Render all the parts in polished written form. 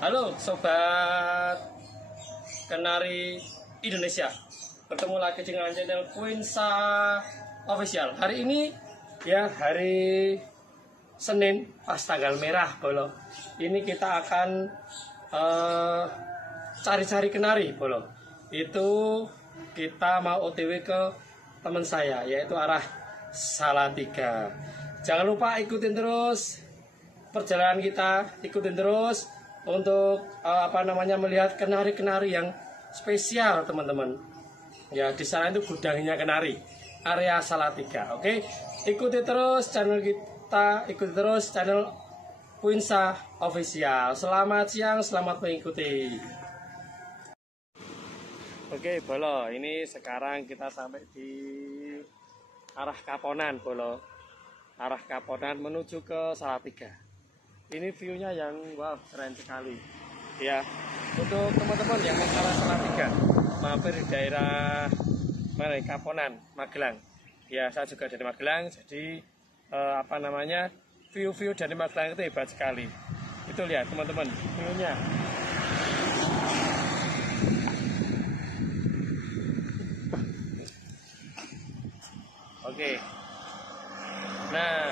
Halo Sobat Kenari Indonesia, bertemu lagi dengan channel Quinsa Official. Hari ini ya hari Senin pas tanggal merah bolo. Ini kita akan cari-cari kenari bolo. Itu kita mau OTW ke teman saya, yaitu arah Salatiga. Jangan lupa ikutin terus perjalanan kita, ikutin terus untuk melihat kenari-kenari yang spesial, teman-teman. Ya, di sana itu gudangnya kenari, area Salatiga. Oke, ikuti terus channel kita, ikuti terus channel Quinsa Official. Selamat siang, selamat mengikuti. Oke, bolo, ini sekarang kita sampai di arah Kaponan, bolo. Arah Kaponan menuju ke Salatiga. Ini view-nya yang wow, keren sekali. Ya, untuk teman-teman yang mau ke arah Salatiga, mampir di daerah mana, Kaponan, Magelang. Ya, saya juga dari Magelang, jadi view-view dari Magelang itu hebat sekali. Itu lihat teman-teman, view-nya. Oke. Nah,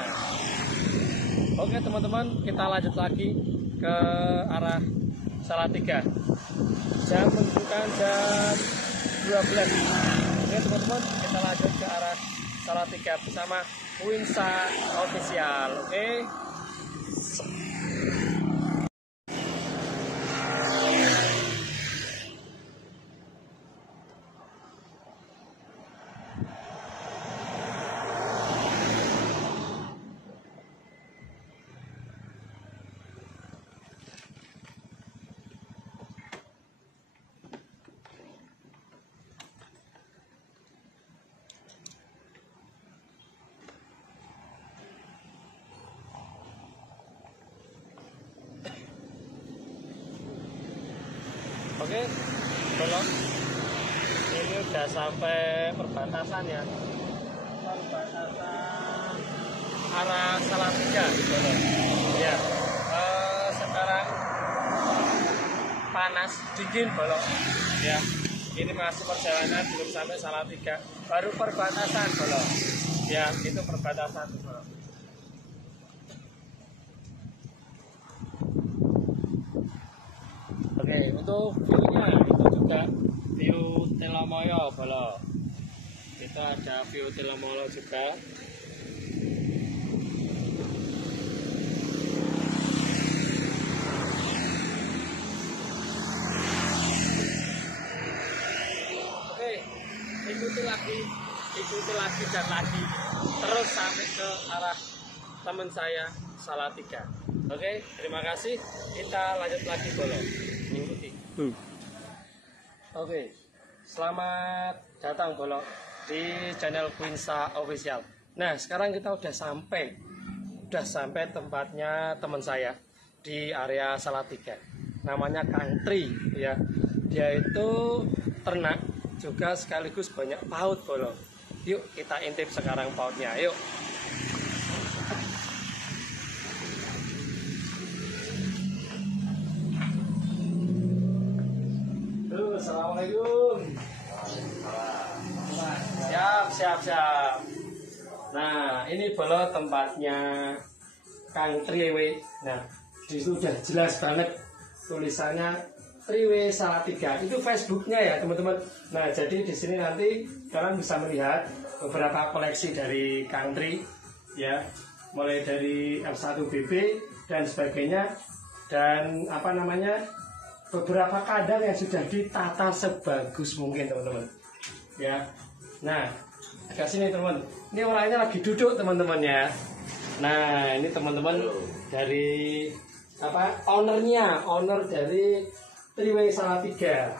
oke teman-teman, kita lanjut lagi ke arah Salatiga. Jam menunjukkan jam 12. Oke teman-teman, kita lanjut ke arah Salatiga bersama Quinsa Official. Oke. Oke, tolong. Ini udah sampai perbatasan ya. Perbatasan arah Salatiga, tolong. Ya. Sekarang panas, dingin, bolong. Ya. Ini masih perjalanan belum sampai Salatiga. Baru perbatasan, bolong. Ya, itu perbatasan, bolong. Oke, untuk view-nya itu juga view Telomoyo, bolo. Kita ada view Telomoyo juga. Oke, ikuti lagi dan lagi, terus sampai ke arah teman saya Salatiga. Oke, terima kasih. Kita lanjut lagi, bolo. Mengikuti. Oke, selamat datang bolo di channel Quinsa Official. Nah, sekarang kita udah sampai tempatnya teman saya di area Salatiga. Namanya Kang Tri, ya. Dia itu ternak juga sekaligus banyak paut, bolo. Yuk kita intip sekarang pautnya. Yuk. Assalamualaikum. Siap. Nah, ini bolo tempatnya Kang Triwe. Nah, disitu udah jelas banget tulisannya Triwe Salatiga. Itu Facebooknya ya teman-teman. Nah, jadi di sini nanti kalian bisa melihat beberapa koleksi dari Kang Tri, ya, mulai dari F1BB dan sebagainya, dan beberapa kandang yang sudah ditata sebagus mungkin, teman-teman. Ya. Nah, ke sini teman. Ini orangnya lagi duduk, teman-teman ya. Nah, ini teman-teman dari owner dari Triwe Salatiga.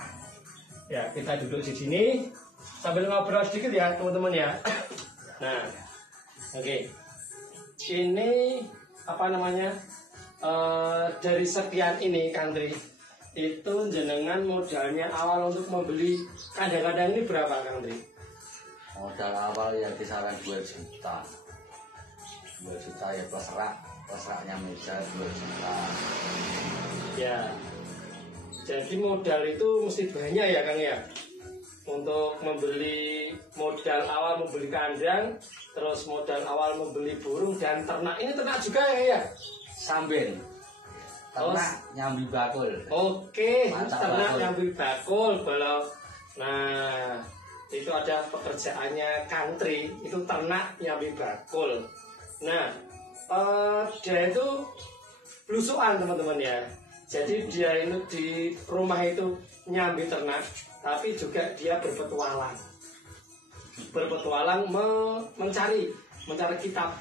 Ya, kita duduk di sini sambil ngobrol sedikit ya, teman-teman ya. Nah, oke. Ini dari sekian ini Kang Tri, itu jenengan modalnya awal untuk membeli kandang-kandang ini berapa, Kang Tri? Modal awal ya kisaran 2 juta. 2 juta ya plus raknya meja 2 juta. Ya. Jadi modal itu mesti banyak ya Kang ya. Untuk membeli modal awal membeli kandang, terus modal awal membeli burung dan ternak. Ini ternak juga ya? Sambil ternak nyambi bakul. Oke, Mantap, ternak bakul. nyambi bakul balok. Nah, itu ada pekerjaannya Kang Tri, itu ternak nyambi bakul. Nah, dia itu belusuan teman-teman ya. Jadi dia itu di rumah itu nyambi ternak, tapi juga dia berpetualang mencari kitab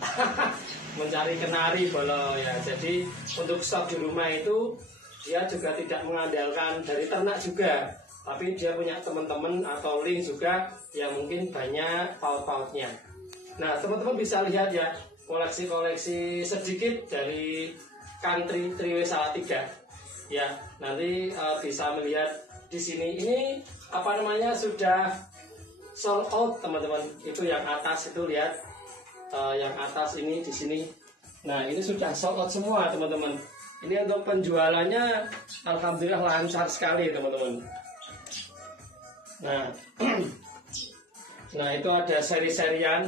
mencari kenari bolo ya. Jadi untuk stok di rumah itu dia juga tidak mengandalkan dari ternak juga, tapi dia punya teman-teman atau link juga yang mungkin banyak paut-pautnya. Nah teman-teman bisa lihat ya koleksi-koleksi sedikit dari Kang Tri Salatiga ya. Nanti bisa melihat di sini. Ini apa namanya sudah sold out teman-teman. Itu yang atas itu lihat, yang atas ini di sini. Nah ini sudah sold out semua teman-teman. Ini untuk penjualannya alhamdulillah lancar sekali teman-teman. Nah itu ada seri-serian.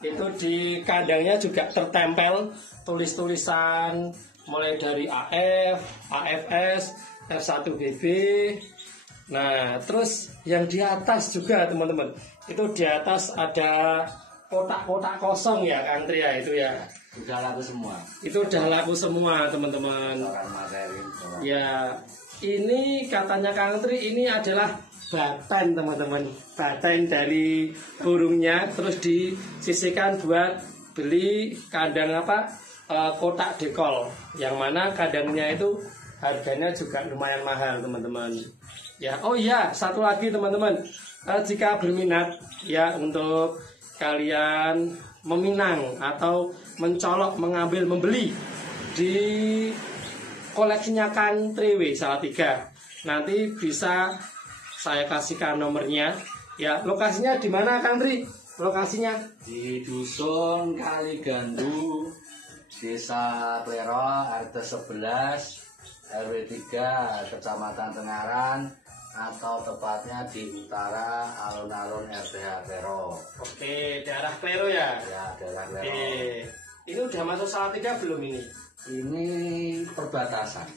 Itu di kandangnya juga tertempel tulis-tulisan mulai dari AF, AFS, F1BB. Nah terus yang di atas juga teman-teman, itu di atas ada kotak-kotak kosong ya Kang Tri ya, itu ya. Udah laku semua. Itu udah laku semua teman-teman. Orang materi. Ya ini katanya Kang Tri ini adalah baten teman-teman, baten dari burungnya, terus disisihkan buat beli kandang kotak dekol, yang mana kandangnya itu harganya juga lumayan mahal teman-teman. Ya, oh iya, satu lagi teman-teman, jika berminat ya untuk kalian meminang atau mencolok, mengambil, membeli di koleksinya Kang Tri Salatiga, nanti bisa saya kasihkan nomornya. Ya, lokasinya di mana Kang Tri? Lokasinya Di Dusun Kaligandu, Desa Plero, RT 11, RW 3, Kecamatan Tengaran, atau tepatnya di utara alun-alun RTH Plero. Oke, daerah Klero ya? Ya, daerah Plero. Oke, ini udah masuk Salatiga belum ini? Ini perbatasan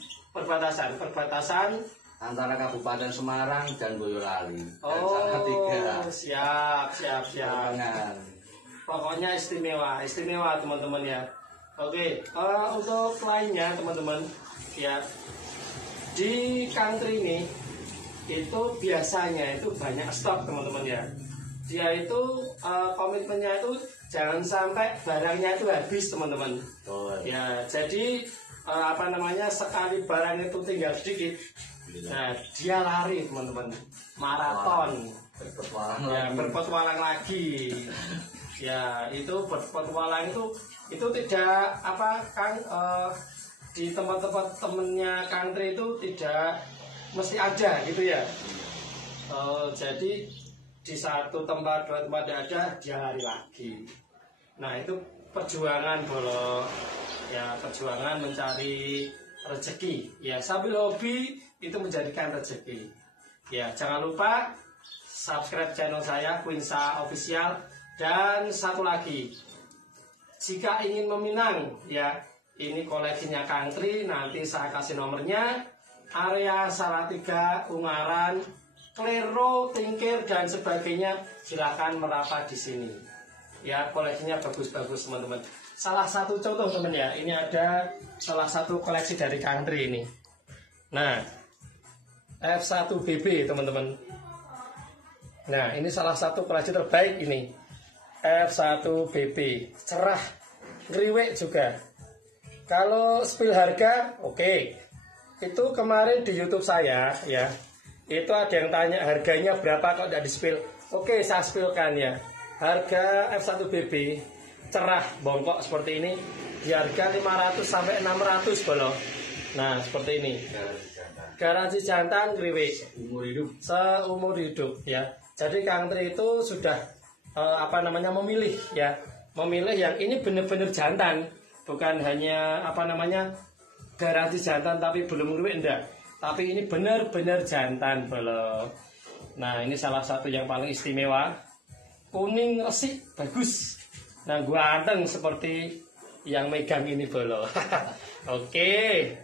antara Kabupaten Semarang dan Boyolali. Dan Salatiga. Siap. Jangan. Pokoknya istimewa teman-teman ya. Oke, untuk lainnya teman-teman ya, di Kang Tri ini itu biasanya itu banyak stok teman-teman ya. Dia itu komitmennya itu jangan sampai barangnya itu habis teman-teman. Ya, jadi sekali barang itu tinggal sedikit, nah dia lari teman-teman, maraton, berpetualang lagi. Ya itu berpetualang itu tidak Kang, di tempat-tempat temennya Kang Tri itu tidak mesti ada gitu ya. Jadi di satu tempat, dua tempat ada, dia lari lagi. Nah itu perjuangan bolo ya, perjuangan mencari rezeki ya, sambil hobi itu menjadikan rezeki ya. Jangan lupa subscribe channel saya Quinsa Official. Dan satu lagi, jika ingin meminang ya, ini koleksinya Kang Tri, nanti saya kasih nomornya. Area Salatiga, Ungaran, Klero, Tingkir dan sebagainya, silakan merapat di sini. Ya, koleksinya bagus-bagus teman-teman. Salah satu contoh teman ya, ini ada salah satu koleksi dari Kang Tri ini. Nah, F1BB teman-teman. Nah, ini salah satu koleksi terbaik ini. F1BB, cerah, ngeriwek juga. Kalau spill harga, oke. Itu kemarin di YouTube saya ya, itu ada yang tanya harganya berapa kok tidak di spill. Oke, saya spillkan ya. Harga F1BB cerah bongkok seperti ini di harga 500 sampai 600 bolo. Nah, seperti ini. Garansi jantan ngeriwek seumur hidup ya. Jadi Kang Tri itu sudah memilih ya, memilih yang ini benar-benar jantan, bukan hanya garansi jantan tapi belum ngeriwek, enggak. tapi ini benar-benar jantan bolo. Nah ini salah satu yang paling istimewa, kuning resik bagus. Nah gua anteng seperti yang megang ini bolo. Oke,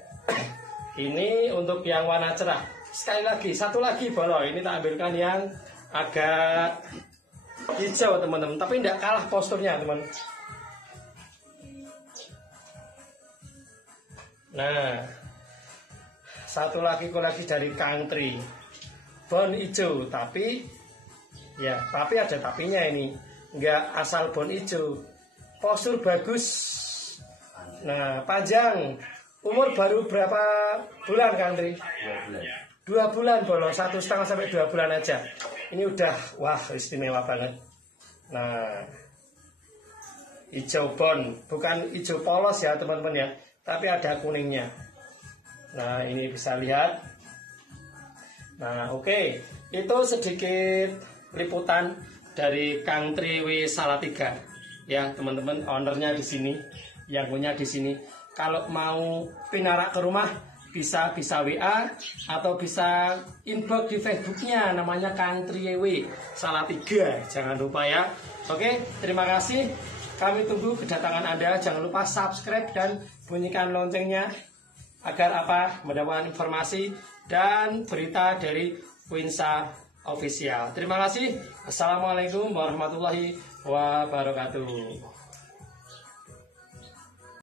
ini untuk yang warna cerah. Sekali lagi, satu lagi bolo, ini tak ambilkan yang agak hijau teman-teman, tapi tidak kalah posturnya teman. Nah, satu lagi koleksi dari Kang Tri, bon hijau, tapi ada tapinya ini, nggak asal bon hijau, postur bagus. Nah, panjang, umur baru berapa bulan Kang Tri? 2 bulan bolo, 1,5 sampai 2 bulan aja. Ini udah, wah istimewa banget. Nah, hijau bon, bukan hijau polos ya teman-teman ya, tapi ada kuningnya. Nah ini bisa lihat. Nah oke, itu sedikit liputan dari Kang Tri W Salatiga ya teman-teman. Ownernya di sini, yang punya di sini. Kalau mau pinarak ke rumah bisa WA atau bisa inbox di Facebooknya, namanya Kang Tri W Salatiga. Jangan lupa ya. Oke, terima kasih. Kami tunggu kedatangan Anda. Jangan lupa subscribe dan bunyikan loncengnya agar mendapatkan informasi dan berita dari Winsa Official. Terima kasih. Assalamualaikum warahmatullahi wabarakatuh.